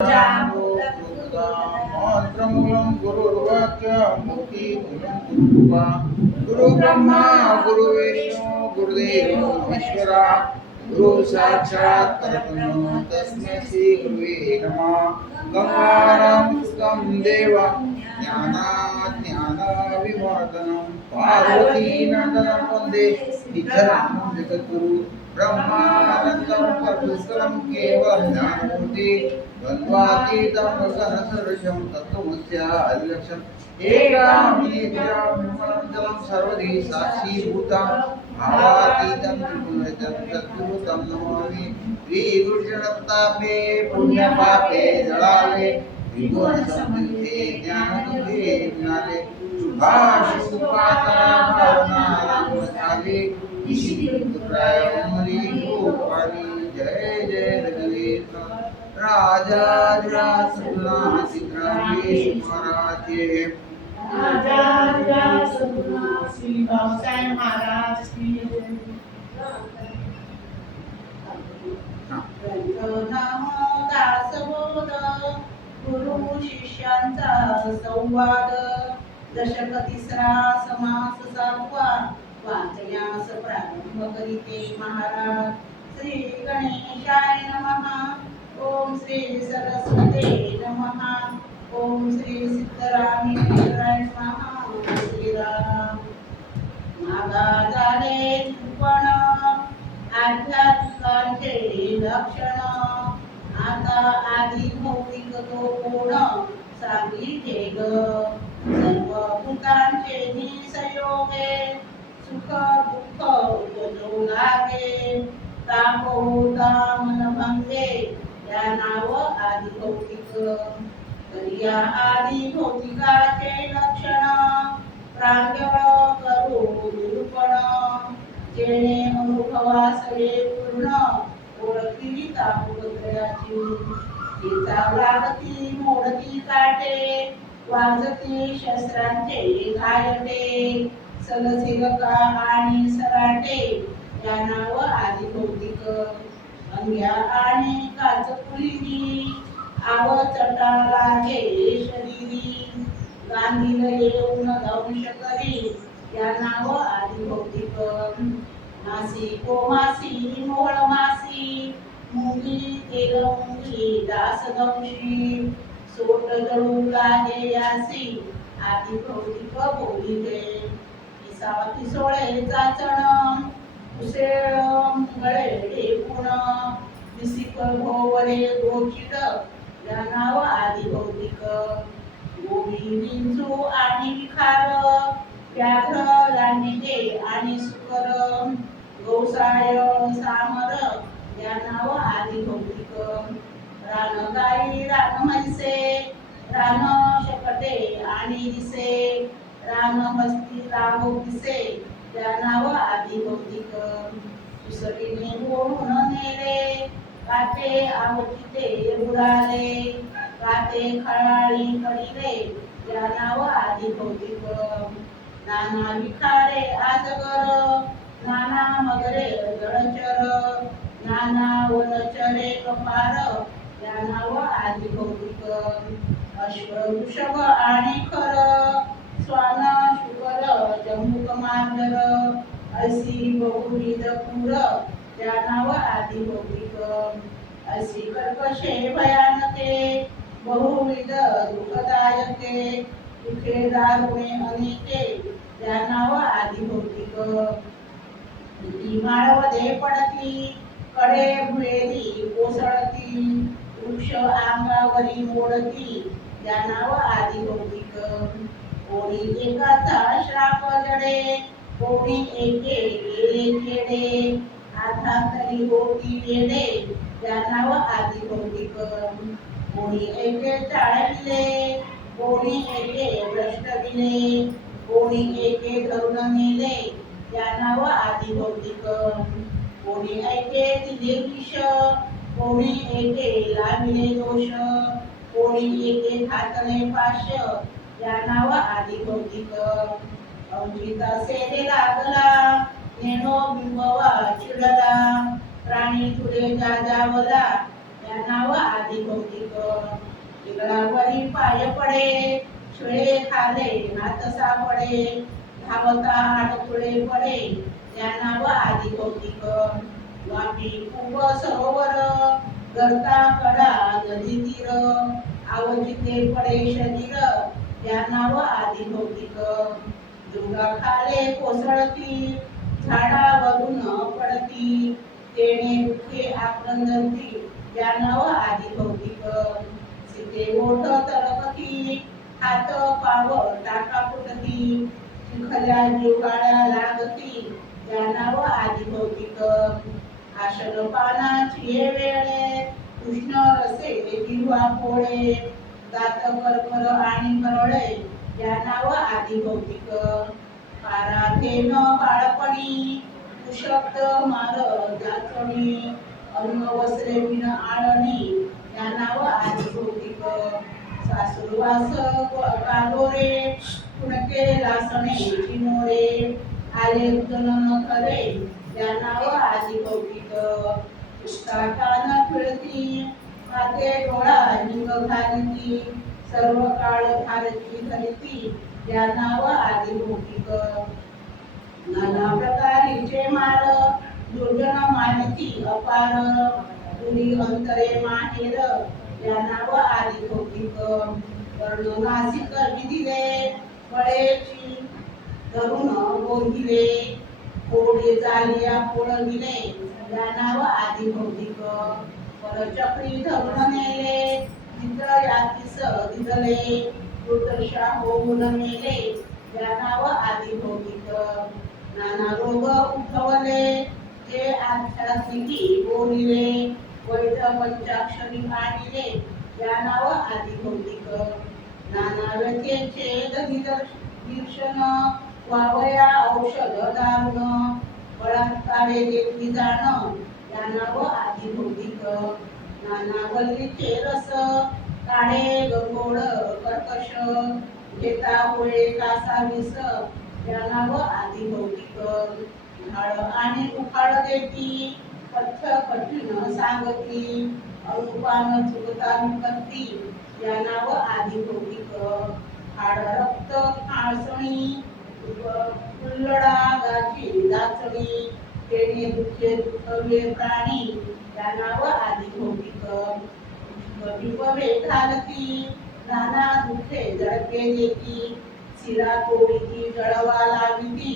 मंत्रमूलं गुरुर्वाक्यमुख्यमूलं गुरुकृपा गुरुब्रह्मा गुरुविष्णु गुरुदेवो महेश्वरा गुरु साक्षात् परब्रह्म तस्मै श्री गुरुवे नमः। गंगाराम सुतं देव ज्ञानाज्ञानविवर्धनं पार्वतीनन्दनं वन्दे विठलं जगद्गुरु ब्रह्मानन्दं परमेश्वरं केवलं ज्ञानमूर्ति द्वन्द्वातीतं गगनसदृशं तत्त्वमस्यादिलक्ष्यम् एकं जलं सर्वधी साक्षीभूतं भावातीतं त्रिगुणरहितं तद्गुरुतं नमामि। श्रीगुरुचरणतापे पुण्यपापे जलाले त्रिगुणसंयुक्ते ज्ञानदुःखे ज्ञाले शुभाशुभपाता भावना रामचाले ईश्वराय हरि गोपाली जय जय जगदीश राजाधिराज सिद्धरामेश महाराज श्री भाऊसाहेब महाराज की दासबोध गुरु शिष्यांचा संवाद दशक तिसरा समास सातवा वाचण्यास प्रारंभ करीते महाराज। श्री गणेशाय नमः। ओम श्री सरस्वते नमः। ओम श्री सिद्धरामेश्वराय नमः। श्रीराम मागा झाले पण आध्यात्मिकांचे लक्षण आता आधी भौतिक तो कोण सांगितले ग सर्व भूतांचे निसयोगे सुख दुःख उपजो लागे ताप होता मन भंगे या नाव आधी भौतिक तरी या आधी भौतिकाचे लक्षण प्रांजळ करू निरूपण जेणे अनुभवासले पूर्ण ओळखी तापत्रयाची तिचा लागती मोडती काटे वाजती शस्त्रांचे घायटे सलसिलका आणि सराटे या नाव आधी भौतिक अंग्या आणि काचकुलीनी आव चटा लागे शरीरी गांधील येऊन दंश करी या नाव आधी भौतिक मासी कोमासी मोळ मासी मुंगी तेल मुंगी दास दंशी सोट जळू लागे यासी आधी भौतिक बोलिले पिसावती सोळे चाचण उसेळ मुंगळे ढेकुण विसिक भोवरे गोचिड या नाव आधी भौतिक गोळी विंचू आणि विखार व्याघ्र लांडिगे आणि सुकर गौसाय सामर या नाव आधी भौतिक रानगाई रान म्हैसे रान शकटे आणि दिसे रान मस्ती राहो दिसे या नाव आधी भौतिक सुसरीने ओढून नेले काटे आवतीते उडाले काटे खळाळी कडिले या नाव आधी भौतिक नाना विखारे आजगर नाना मगरे जळचर नाना वनचरे कपार या नाव आधी भौतिक अश्व वृषभ आणि खर स्वान शुकर जम्बुक मांजर अशी बहुविध पूर या नाव आधी भौतिक अशी कर्कशे भयानके बहुविध दुःखदायके दुखे दारुणे अनेके या नाव आधी भौतिक माळवदे पडती कडे भुळेली कोसळती वृक्ष अंगावरी मोडती या नाव आधी भौतिक कोणी एकाचा श्राप जडे कोणी एके गेले खेडे आधातरी होती वेडे या नाव आधी भौतिक कोणी एके टाळले कोणी एके भ्रष्ट दिले कोणी एके धरून नेले या नाव आधी भौतिक कोणी एके दिले विष कोणी एके लाविले दोष कोणी एके घातले पाश या नाव आधी भौतिक अंजिता सेरे लागला नेणो बिंबवा चिडला प्राणी तुले जाजावला या नाव आधी भौतिक इंगळावरी पाय पडे शिळे खाले हात सापडे धावता हाडकुळे पडे या नाव आधी भौतिक वापी कुंभ सरोवर गरता कडा नदी तीर आवजिते पडे शरीर या नाव आधी भौतिक दुर्गा खाले कोसळती झाडावरून पडती तेणे दुखे आक्रंदती या नाव आधी भौतिक सीते ओठ तरकती हात पाव टाका फुटती चिखल्या जिव्हाळ्या लागती या नाव आधी भौतिक आशन पानाची वेळे उष्ण रसे जिव्हा पोळे दात करकर आणि करळे या नाव आधी भौतिक पाराधेन बाळपणी कुशब्द मार जाचणी अन्न वस्त्रे बिन आळणी या नाव आधी भौतिक सासुरवास कालोरे कुणके लासणे चिमोरे आले जनन करे या नाव आधी भौतिक कान फिरती माते डोळा हिंग घालती सर्व काळ धारची धरती या नाव आधी भौतिक नाना प्रकारीचे मार दुर्जन माहिती अपार पुरी अंतरे माहेर या नाव आधी भौतिक वर्ण नासिक विधिले बळेची धरून बोधिले कोडे जालिया पोळविले या नाव आधी भौतिक परचक्री धरून नेले मित्र यातीस दिदले दुर्दशा होऊन मेले या नाव आधी भौतिक नाना रोग उठवले जे आध्यात्मिकी बोलिले वैद पंचाक्षरी आणले या नाव आधी भौतिक नाना व्यथेचे दर्शन वावया औषध दारुण बळात्कारे देखी जाण या नाव आधी भौतिक नाना वल्लीचे रस काळे गंगोळ कर्कश घेता होळे कासा विस या नाव आधी भौतिक झाड आणि उखाड देती पथ्थ कठीण सांगती अनुपान चुकता विपत्ती या नाव आधी भौतिक हाड रक्त खाळसणी उल्लडा गाची दाचणी तेणे दुखे दुखवे प्राणी या नाव आधी भौतिक विपवे घालती नाना दुखे जळके देती शिरा तोडीती जळवा लाविती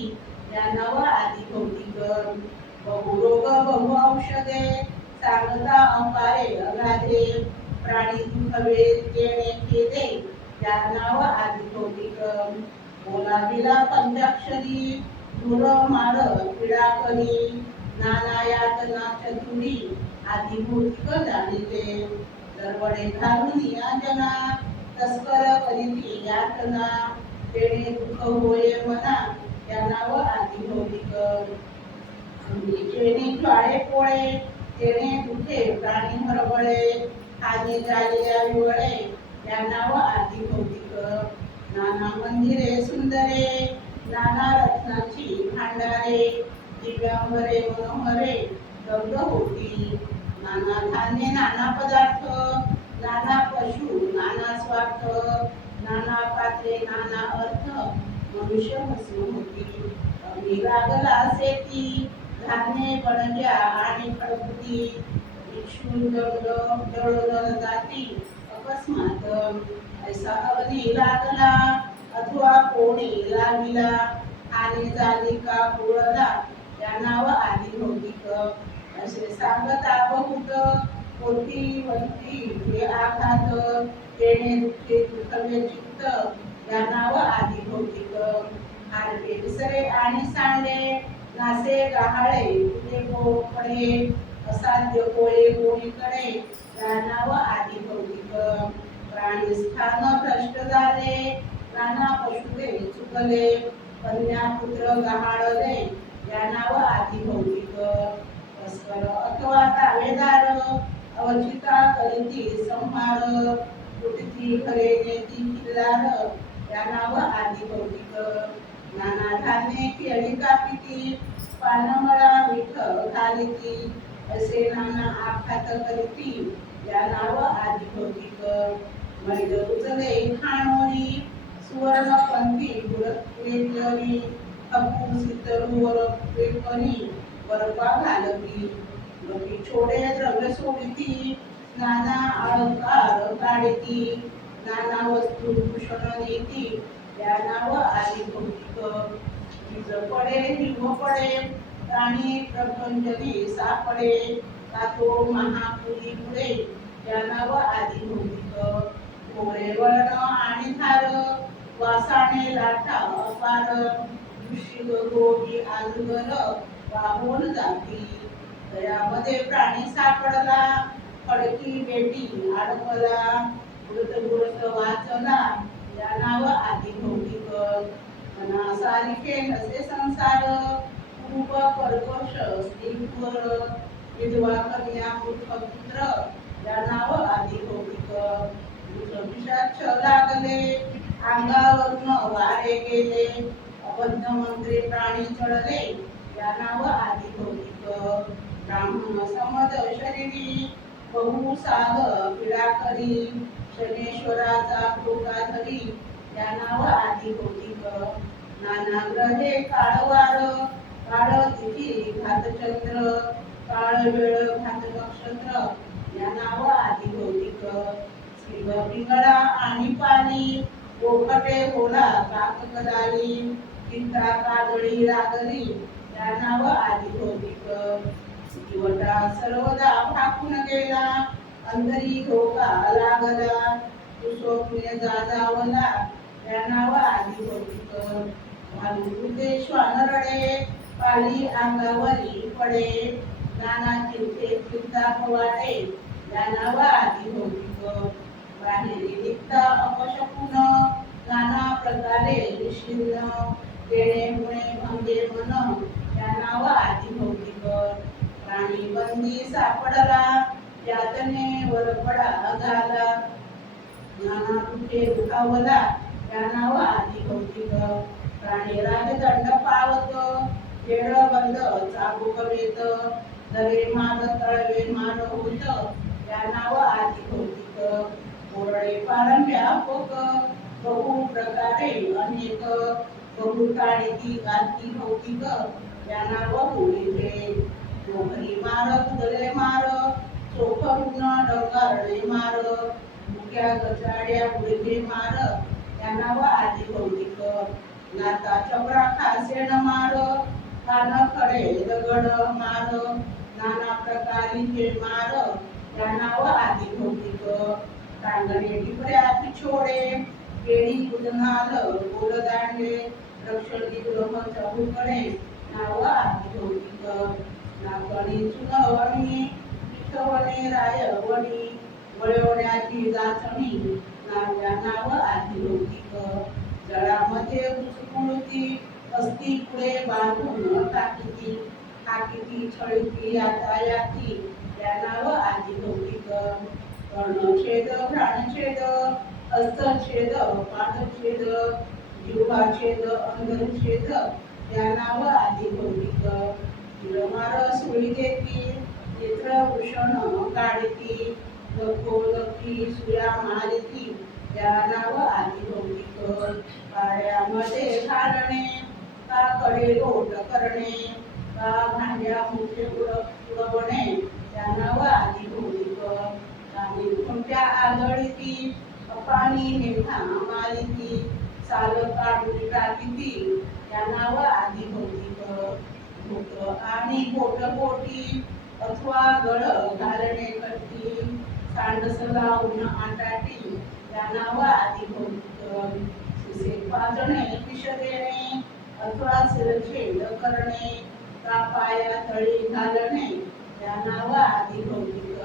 या नाव आधी भौतिक बहुरोग बहु औषधे सांगता अंपारे अगाधे प्राणी दुखवे तेणे केले या नाव आधी भौतिक बोलाविला पंचाक्षरी धुर मार पिडा करी नाना यातना चतुरी आधी भौतिक जाणिले दरवडे घालून याजना तस्कर करीती यातना तेणे दुःख होय मना या नाव आधी भौतिक जेणे ज्वाळे पोळे तेणे दुखे प्राणी हरबळे हानी झालेल्या विवळे या नाव आधी भौतिक नाना मंदिरे सुंदरे नाना रत्नाची भांडारे दिव्यांबरे मनोहरे दग्ध होती नाना धान्य नाना पदार्थ नाना पशु नाना स्वार्थ नाना पात्रे नाना अर्थ मनुष्य हसू होती अग्नी लागला शेती धान्य बनल्या आणि खडबुती भिक्षू जळून जाती अकस्मात ऐसा अग्नी लागला अथवा कोणी लाविला आणि झाली का पुळला या नाव आधी भौतिक असे सांगता बहुत कोटी वंती हे आघात तेणे दुःखे दुखवे चित्त या नाव आधी भौतिक हाडके विसरे आणि सांडे नासे गहाळे तुझे पोपडे असाध्य पोळे कोणीकडे या नाव आधी भौतिक प्राणी स्थान भ्रष्ट झाले नाना पशुले चुकले कन्या पुत्र गहाळले या नाव आधी भौतिक अस्कर अथवा दावेदार अवचिता करीती संहार कुठती खरे नेती किल्लार या नाव आधी भौतिक नाना धान्य केळी कापिती पानमळा मीठ घालिती असे नाना आघात करीती या नाव आदी भौतिक मैद उचले खाणोरी सुवर्णपंथी वेगळी हक्कू सितरूवर वेपणी बरपा घालवी गती छोडे द्रव्य सोडिती नाना अलंकार काढती नाना वस्तू भूषण नेती या नाव आदी भौतिक बीज पडे हिरव पडे प्राणी प्रपंचनी सापडे तातो महापुरी पुढे या नाव आदी भौतिक मोरे वळण आणि थार वासाने लाटा अपार वृश्चिक गोबी आजगर वाहून जाती त्यामध्ये प्राणी सापडला खडकी बेटी अडकला मृत गुरत वाचला या नाव आदी भौतिक अनासारिखे नसे संसार रूप कर्कश स्त्रीवर विधवा कन्या पुत्र या नाव आदी भौतिक पिशाच लागले अंगावरून वारे गेले अबद्ध मंत्री प्राणी चढले या नाव आदी भौतिक ब्राह्मण समद शरीरी बहुसाग पीडा करी शनेश्वराचा कृपा धरी या नाव आदी भौतिक नाना ग्रहे काळवार काळ तिथी घातचंद्र काळ वेळ घात नक्षत्र या नाव आदी भौतिक शिव पिंगळा आणि पाणी ओकटे होला काक कदाली चिंता काजळी लागली या नाव आदी भौतिक जीवटा सर्वदा भाकून गेला अंतरी धोका लागला पुण्य जाजावला या नाव आदी भौतिक भालुते श्वान रडे पाली अंगावरी पडे नाना चिंते चिंता पवाडे या नाव आदी भौतिक बाहेरी निघता अपशकुन नाना प्रकारे ऋषींन देणे मुळे भंगे मन या नाव आदी भौतिक प्राणी बंदी सापडला यातने वरपडा झाला नाना कुठे दुखावला या नाव आदी भौतिक प्राणी राजदंड पावतो वेळ बंद चाबूक येत दरे माग तळवे मार होत या नाव आदी भौतिक ओरडे पारण व्यापक बहु प्रकारे अनेक बहु ताळीती गाती भौतिक या नाव होळीचे डोंगरी मार कुदले मार चोखरून डोंगरडे मार मुक्या गचाड्या बुडके मार या नाव आदी भौतिक नाता चपरा खासेण मार कान खडे दगड मार नाना प्रकारीचे मार या नाव आदी भौतिक टांगणे टिपऱ्या पिछोडे केळी कुदनाल गोलदांडे रक्षणी ग्रह चहुकडे नाव आदी भौतिक नागणी चुनवणी पिठवणे रायवणी वळवण्याची जाचणी या नाव आदी भौतिक जळामध्ये उचकुळती अस्ती पुढे बांधून टाकीती टाकीती छळीती यातायाती या नाव आदी भौतिक कर्णछेद प्राणछेद हस्तछेद पादछेद जिव्हाछेद अंधछेद या नाव आदी भौतिक तिरमार सुळी देती नेत्रभूषण काढती लखोलखी सुया मारिती या नाव आदी भौतिक पाड्यामध्ये घालणे का कडे लोट करणे का भांड्या मुठे उडवणे या नाव आदी भौतिक आणि कोणत्या आदळीती पाणी मेघा मारिती साल काढून टाकीती या नाव आदी भौतिक भूत आणि बोटी अथवा गळ घालणे करती सांडस लावून आटाटी या नाव आदी भौतिक शिसे पाजणे विष देणे अथवा शिरछेद करणे का पाया तळी घालणे या नाव आदी भौतिक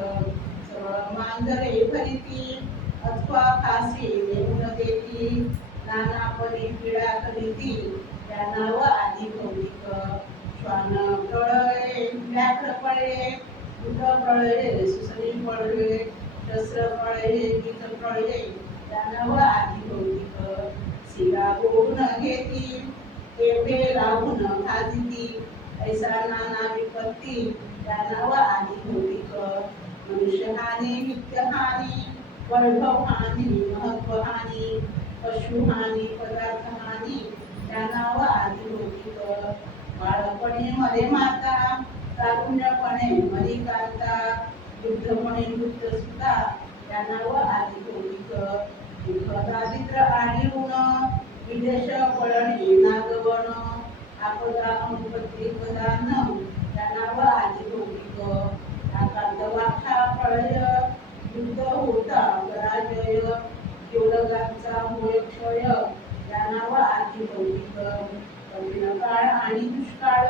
सरळ मांजरे भरिती अथवा फाशी देऊन देती नाना परी पीडा करीती या नाव आदी भौतिक श्वान पळळे व्याघ्र पळले बुध पळले सुसरी पळले शस्त्र पळले गीत पळले या नाव आदी भौतिक शिरा गोवून घेती टेपे लावून खाजिती ऐसा नाना विपत्ती या नाव आदी भौतिक मनुष्यहानी वित्तहानी वैभवहानी महत्वहानी पशुहानी पदार्थहानी ज्ञाना व आदी लौकिक बाळपणे मरे माता तारुण्यपणे मरी कांता वृद्धपणे वृद्ध सुद्धा ज्ञाना व आदी लौकिक दारिद्र्य आणि ऋण विदेश पळणे नागवण आपदा अनुपत्ती प्रधान ज्ञाना व आदी लौकिक आकांत वाखा प्रळय युद्ध होता पराजय केवढगांचा होय क्षय ज्ञाना व आदी लौकिक कठीण काळ आणि दुष्काळ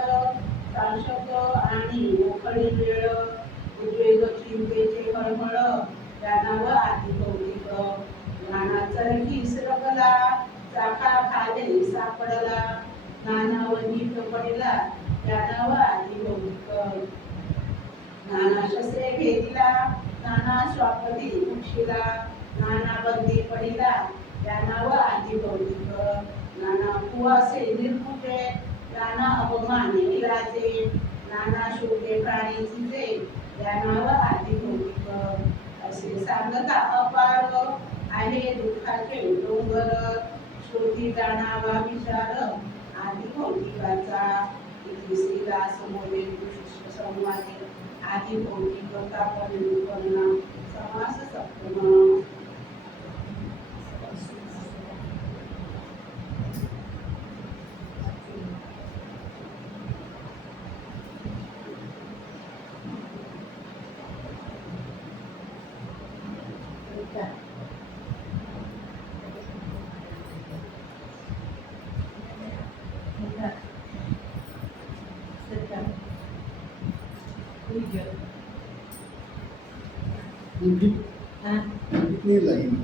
साक्षक आणि मोकळी वेळ उद्वेग चिंतेचे हळहळ ज्ञाना व आदी लौकिक ज्ञानाचा सरकला चाखा खाले सापडला ज्ञानावनीत पडला ज्ञाना व आदी लौकिक नाना शस्त्रे घेतला नाना स्वापती उठशिला नाना बंदी पडिला ज्ञाना व आदी लौकिक नाना कुवासे निर्कुटे नाना अपमाने इलाजे नाना शोके प्राणी जिजे ज्ञाना व आदी लौकिक असे सांगता अपार आहे दुःखाचे डोंगर श्रोती जाणावा विचार आदी लौकिकाचा इथे श्रीदास मोरे संवादे आदी लौकिक तापन समास सप्तम कितनी लाइन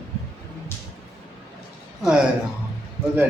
बता